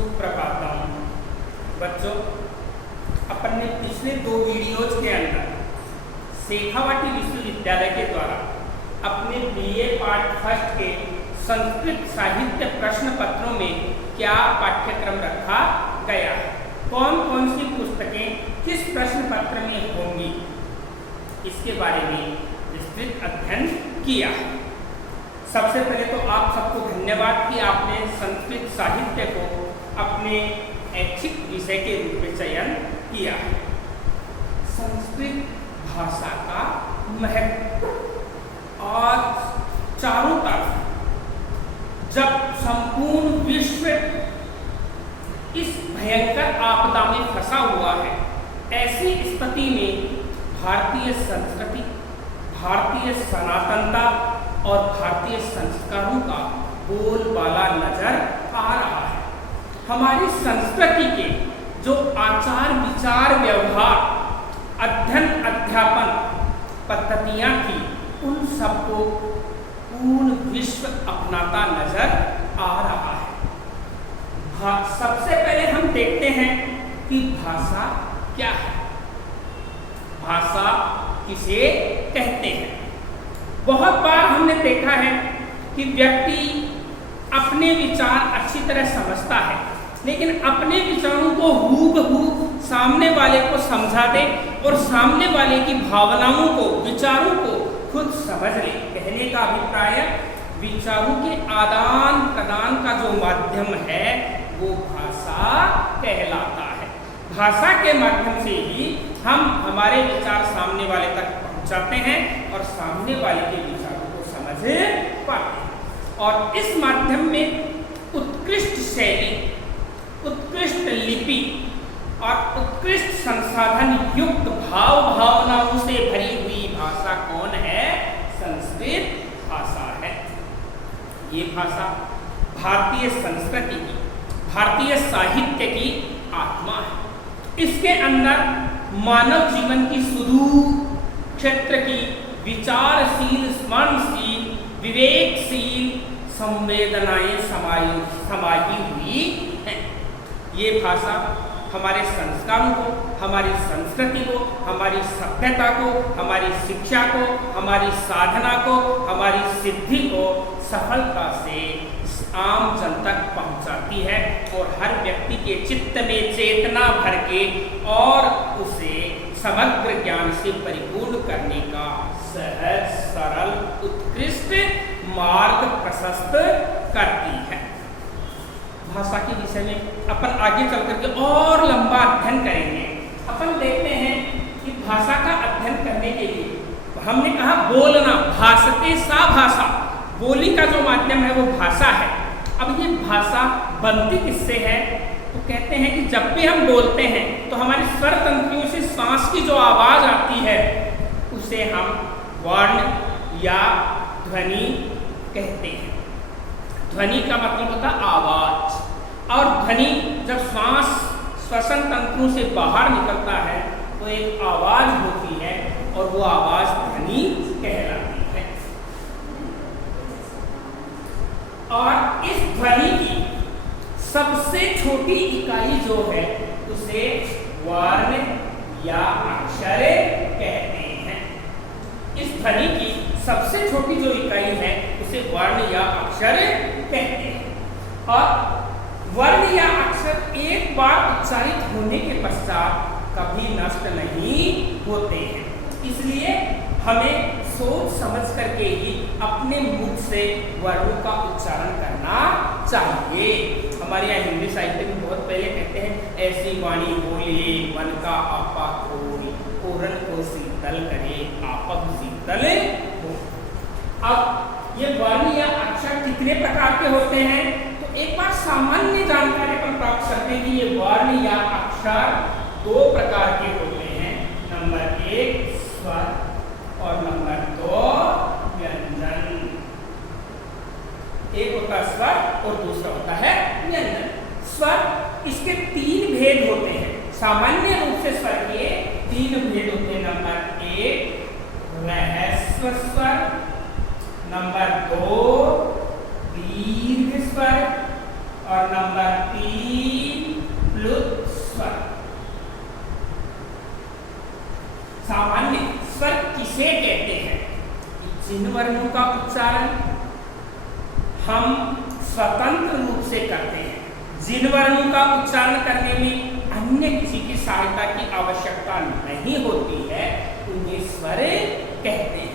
सुप्रभातम बच्चों, अपन ने पिछले 2 वीडियोज के अंदर शेखावाटी विश्वविद्यालय के द्वारा अपने बीए पार्ट फर्स्ट के संस्कृत साहित्य प्रश्न पत्रों में क्या पाठ्यक्रम रखा गया है, कौन कौन सी पुस्तकें किस प्रश्न पत्र में होंगी, इसके बारे में विस्तृत अध्ययन किया है। सबसे पहले तो आप सबको धन्यवाद कि आपने संस्कृत साहित्य को अपने ऐच्छिक विषय के रूप में चयन किया है। संस्कृत भाषा का महत्व और चारों तरफ जब संपूर्ण विश्व इस भयंकर आपदा में फंसा हुआ है, ऐसी स्थिति में भारतीय संस्कृति, भारतीय सनातनता और भारतीय संस्कारों का बोलबाला नजर आ रहा है। हमारी संस्कृति के जो आचार विचार व्यवहार अध्ययन अध्यापन पद्धतियां थी, उन सबको पूर्ण विश्व अपनाता नजर आ रहा है। सबसे पहले हम देखते हैं कि भाषा क्या है, भाषा किसे कहते हैं। बहुत बार हमने देखा है कि व्यक्ति अपने विचार अच्छी तरह समझता है, लेकिन अपने विचारों को हूबहू सामने वाले को समझा दे और सामने वाले की भावनाओं को, विचारों को खुद समझ ले। कहने का अभिप्राय, विचारों के आदान प्रदान का जो माध्यम है वो भाषा कहलाता है। भाषा के माध्यम से ही हम हमारे विचार सामने वाले तक पहुंचाते हैं और सामने वाले के विचारों को समझ पाते हैं। और इस माध्यम में उत्कृष्ट शैली, उत्कृष्ट लिपि और उत्कृष्ट संसाधन युक्त भाव भावनाओं से भरी हुई भाषा कौन है? संस्कृत भाषा है। ये भाषा भारतीय संस्कृति की, भारतीय साहित्य की आत्मा है। इसके अंदर मानव जीवन की सुदूर क्षेत्र की विचारशील, स्मरणशील, विवेकशील संवेदनाएं समाई हुई हैं। ये भाषा हमारे संस्कारों को, हमारी संस्कृति को, हमारी सभ्यता को, हमारी शिक्षा को, हमारी साधना को, हमारी सिद्धि को सफलता से आम जन तक पहुंचाती है और हर व्यक्ति के चित्त में चेतना भर के और उसे समग्र ज्ञान से परिपूर्ण करने का सहज, सरल, उत्कृष्ट मार्ग प्रशस्त करती है। भाषा के विषय में अपन आगे चल करके और लंबा अध्ययन करेंगे। अपन देखते हैं कि भाषा का अध्ययन करने के लिए हमने कहा बोलना, भाषते सा भाषा, बोली का जो माध्यम है वो भाषा है। अब ये भाषा बनती किससे है? तो कहते हैं कि जब भी हम बोलते हैं तो हमारे स्वर तंत्रियों से सांस की जो आवाज आती है उसे हम वर्ण या ध्वनि कहते हैं। ध्वनि का मतलब होता है आवाज, और ध्वनि जब सांस श्वसन तंत्रों से बाहर निकलता है तो एक आवाज होती है और वो आवाज ध्वनि कहलाती है। और इस ध्वनि की सबसे छोटी इकाई जो है उसे वर्ण या अक्षर कहते हैं। इस ध्वनि की सबसे छोटी जो इकाई है उसे वर्ण या अक्षर कहते हैं। और वर्ण या अक्षर एक बार उच्चारित होने के पश्चात कभी नष्ट नहीं होते हैं, इसलिए हमें सोच समझ करके ही अपने मुख से वर्णों का उच्चारण करना चाहिए। हमारे यहाँ हिंदी साहित्य में बहुत पहले कहते हैं, ऐसी वाणी बोले मन का आपा खोई, ओरन को शीतल करे आपक शीतल हो। अब ये वर्ण या अक्षर कितने प्रकार के होते हैं? तो एक बार सामान्य जानकारी पर प्राप्त करते हैं कि ये वर्ण या अक्षर 2 प्रकार के होते हैं। नंबर 1 स्वर और नंबर 2 व्यंजन। एक होता है स्वर और दूसरा होता है व्यंजन। स्वर, इसके 3 भेद होते हैं। सामान्य रूप से स्वर के 3 भेद होते हैं। नंबर 1 ह्रस्व स्वर, नंबर 2 दीर्घ स्वर और नंबर 3 जिन वर्णों का उच्चारण हम स्वतंत्र रूप से करते हैं, जिन वर्णों का उच्चारण करने में अन्य किसी की सहायता की आवश्यकता नहीं होती है, उन्हें स्वर कहते हैं।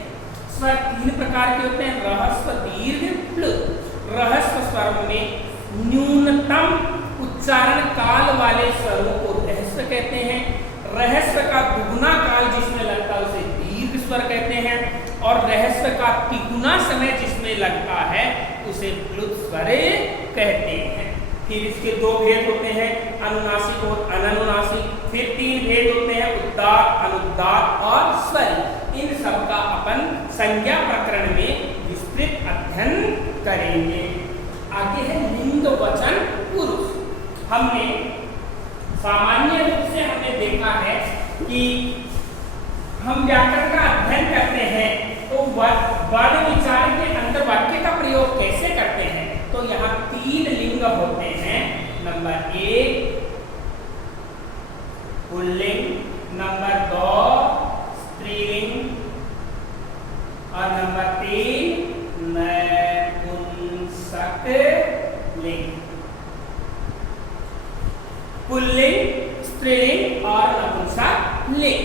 स्वर तीन प्रकार के होते हैं, रहस्व, दीर्घ, प्लुत। रहस्व स्वर में न्यूनतम उच्चारण काल वाले स्वरों को रहस्व कहते हैं। रहस्व का दुगुना काल जिसमें लगता है उसे दीर्घ स्वर कहते हैं, और रहस्व का तिगुना समय जिसमें लगता है उसे प्लुत स्वर कहते हैं। फिर इसके दो भेद होते हैं, अनुनासिक और अननुनासिक। फिर तीन भेद होते हैं, उद्दात, अनुद्दात और स्वरी। इन सब का अपन संज्ञा प्रकरण में विस्तृत अध्ययन करेंगे। आगे है लिंग, वचन, पुरुष। हमने सामान्य रूप से हमने देखा है कि हम व्याकरण का अध्ययन करते हैं तो वर्ण विचार के अंदर वाक्य का प्रयोग कैसे करते हैं। तो यहाँ तीन लिंग होते हैं। नंबर 1 पुल्लिंग, नंबर 2 स्त्रीलिंग और नंबर 3 नपुंसक लिंग। पुल्लिंग, स्त्रीलिंग और नपुंसक लिंग।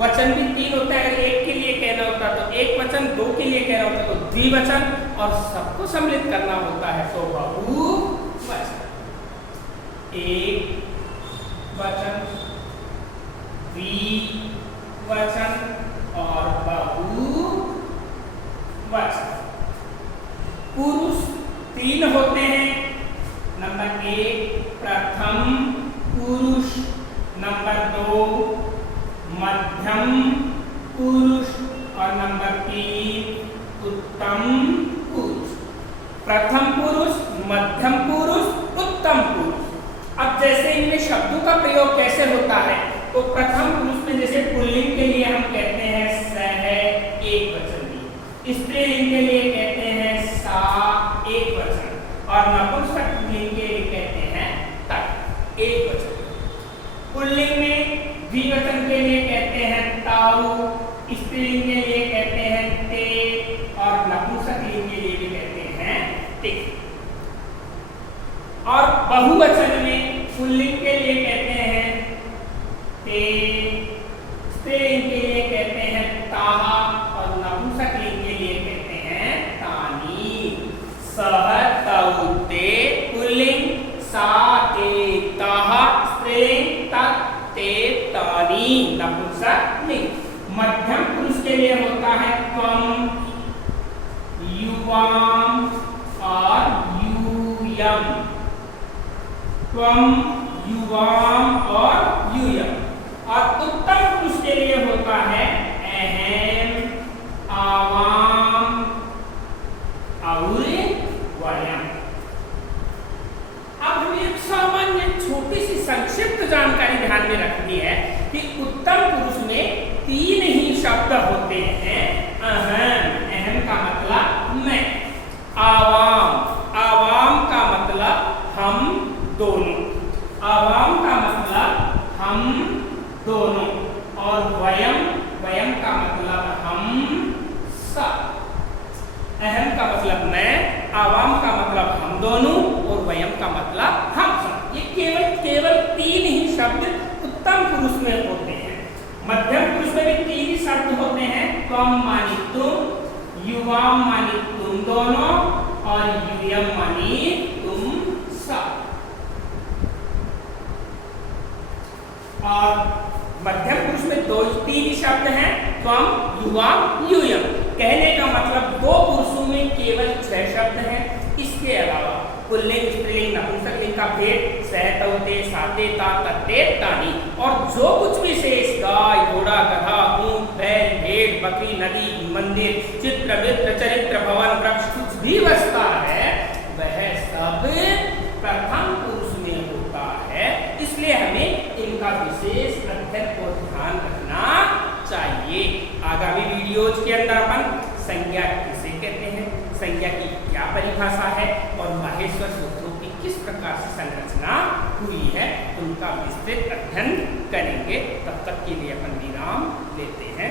वचन भी तीन होता है। अगर एक के लिए कहना होता है तो एक वचन, दो के लिए कहना होता है तो द्विवचन, और सबको सम्मिलित करना होता है तो बहुवचन। एक वचन, द्विवचन और बहुवचन। पुरुष तीन होते हैं। नंबर 1 प्रथम पुरुष, नंबर 2 मध्यम पुरुष और नंबर 3 उत्तम पुरुष। प्रथम पुरुष, मध्यम पुरुष, उत्तम पुरुष। अब जैसे इनमें शब्दों का प्रयोग कैसे होता है, तो प्रथम पुरुष में जैसे पुल्लिंग के लिए हम कहते हैं सह, एक वचन भी। स्त्रीलिंग के लिए कहते हैं सा, एक वचन, और नपुंसक लिंग के लिए कहते हैं तट, एक वचन। पुल्लिंग में द्विवचन के लिए कहते हैं ताऊ, स्त्रीलिंग के लिए कहते हैं ते, और नपुंसक लिंग के लिए भी कहते हैं टिक। और बहुवचन में पुल्लिंग के लिए कहते हैं ते, स्त्रीलिंग के लिए कहते हैं ताहा, और नपुंसक लिंग के लिए कहते हैं तानी। सह, ताऊ, ते पुल्लिंग, सा, ते, ताहा स्त्रीलिंग, तत्, ते, तानी नपुंसक लिंग। मध्यम पुरुष के लिए होता है त्वम, युवाम और यूयम। त्वम, युवाम और यूयम। और उत्तम पुरुष के लिए होता है अहम, आवाम और वयम। अब हमें एक सामान्य छोटी सी संक्षिप्त जानकारी ध्यान में रखनी है कि उत्तम पुरुष में तीन ही शब्द होते हैं। अहम का मतलब मैं, आवाम, आवाम का मतलब हम दोनों, आवाम का मतलब हम दोनों, और वयम, वयम का मतलब हम सब। अहम का मतलब मैं, आवाम का मतलब हम दोनों, और वयम का मतलब हम सब। ये केवल तीन ही शब्द उत्तम पुरुष में होते हैं। मध्यम पुरुष में भी तीन ही शब्द होते हैं, त्वम मानी तुम, युवाम मानी तुम दोनों, और यूयम मानी तुम सब। और मध्यम पुरुष में तीन ही शब्द हैं, त्वम, युवाम, यूयम। कहने का मतलब दो पुरुषों में केवल 6 शब्द हैं। इसके अलावा पुल्लिंग, स्त्रीलिंग, नपुंसक लिंग का भेद सह, तौ, ते, साते, ता, तत्ते, तानी। और जो कुछ भी शेष गाय, घोड़ा, गधा, ऊंट, बैल, भेड़, बकरी, नदी, मंदिर, चित्र, मित्र, चरित्र, भवन, वृक्ष, कुछ भी बसता है वह सब प्रथम पुरुष में होता है। इसलिए हमें इनका विशेष अध्ययन और ध्यान रखना चाहिए। आगामी वीडियोज के अंदर अपन संज्ञा किसे कहते हैं, संज्ञा की क्या परिभाषा है, और माहेश्वर सूत्रों की किस प्रकार से संरचना हुई है, उनका विस्तृत अध्ययन करेंगे। तब तक के लिए अपन विराम लेते हैं।